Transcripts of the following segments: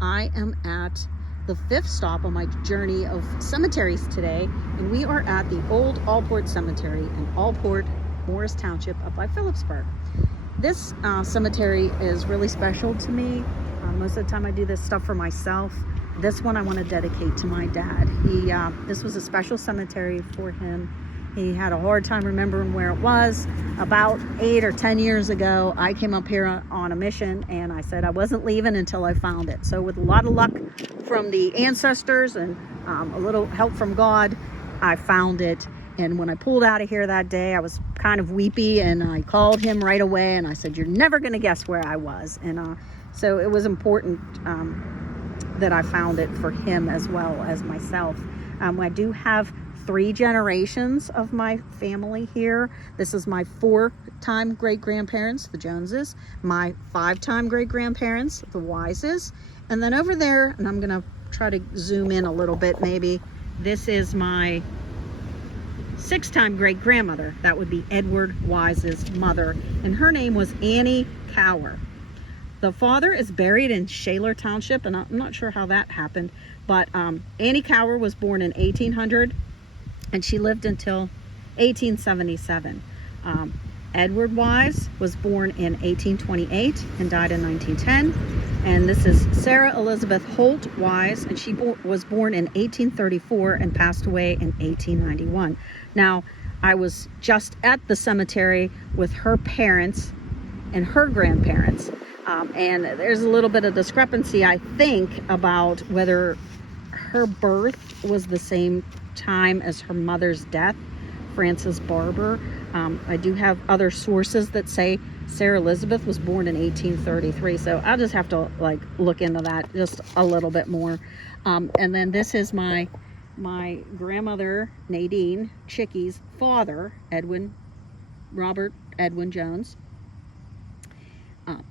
I am at the 5th stop on my journey of cemeteries today, and we are at the old Allport Cemetery in Allport, Morris Township, up by Phillipsburgh. This cemetery is really special to me. Most of the time I do this stuff for myself. This one I want to dedicate to my dad. This was a special cemetery for him. He had a hard time remembering where it was. About 8 or 10 years ago, I came up here on a mission, and I said I wasn't leaving until I found it. So with a lot of luck from the ancestors and a little help from God, I found it. And when I pulled out of here that day, I was kind of weepy, and I called him right away, and I said, "You're never going to guess where I was." And so it was important that I found it for him as well as myself. I do have 3 generations of my family here. This is my 4-time great-grandparents, the Joneses, my 5-time great-grandparents, the Wises, and then over there, and I'm gonna try to zoom in a little bit maybe, this is my 6-time great-grandmother. That would be Edward Wise's mother, and her name was Annie Cower. The father is buried in Shaler Township, and I'm not sure how that happened, but Annie Cower was born in 1800, and she lived until 1877. Edward Wise was born in 1828 and died in 1910. And this is Sarah Elizabeth Holt Wise, and she was born in 1834 and passed away in 1891. Now, I was just at the cemetery with her parents and her grandparents. And there's a little bit of discrepancy, I think, about whether her birth was the same time as her mother's death, Frances Barber. I do have other sources that say Sarah Elizabeth was born in 1833, so I'll just have to look into that just a little bit more. And then this is my grandmother Nadine Chickie's father, Robert Edwin Jones.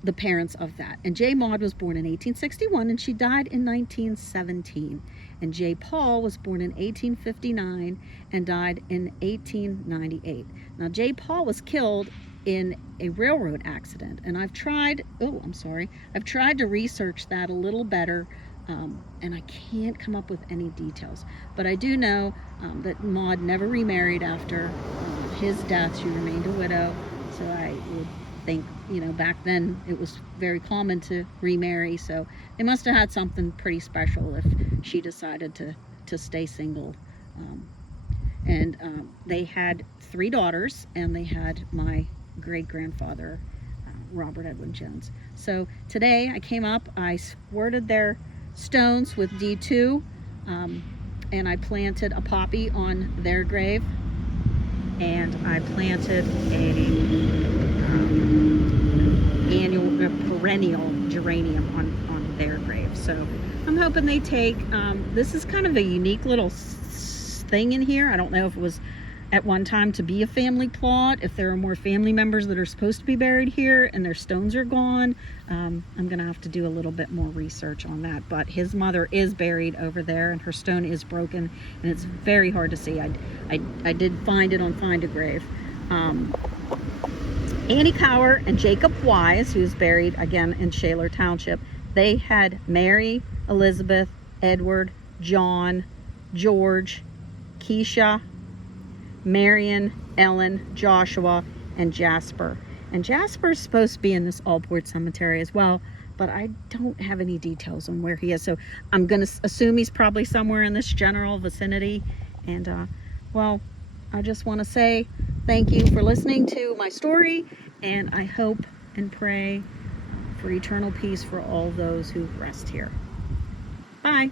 The parents of that. And J. Maud was born in 1861, and she died in 1917. And J. Paul was born in 1859 and died in 1898. Now, J. Paul was killed in a railroad accident, and I've tried to research that a little better, and I can't come up with any details. But I do know that Maud never remarried after his death. She remained a widow, so I would think, back then it was very common to remarry, so they must have had something pretty special if she decided to stay single. They had 3 daughters, and they had my great-grandfather, Robert Edwin Jones. So today I came up, I squirted their stones with D2, and I planted a poppy on their grave, and I planted a perennial geranium on their grave. So I'm hoping they take, this is kind of a unique little thing in here. I don't know if it was at one time to be a family plot, if there are more family members that are supposed to be buried here and their stones are gone. I'm gonna have to do a little bit more research on that, but his mother is buried over there, and her stone is broken, and it's very hard to see. I did find it on Find a Grave. Annie Cower and Jacob Wise, who's buried again in Shaler Township, they had Mary, Elizabeth, Edward, John, George, Keisha, Marion, Ellen, Joshua, and Jasper. And Jasper's supposed to be in this Allport Cemetery as well, but I don't have any details on where he is, so I'm going to assume he's probably somewhere in this general vicinity. And well, I just want to say thank you for listening to my story, and I hope and pray for eternal peace for all those who rest here. Bye.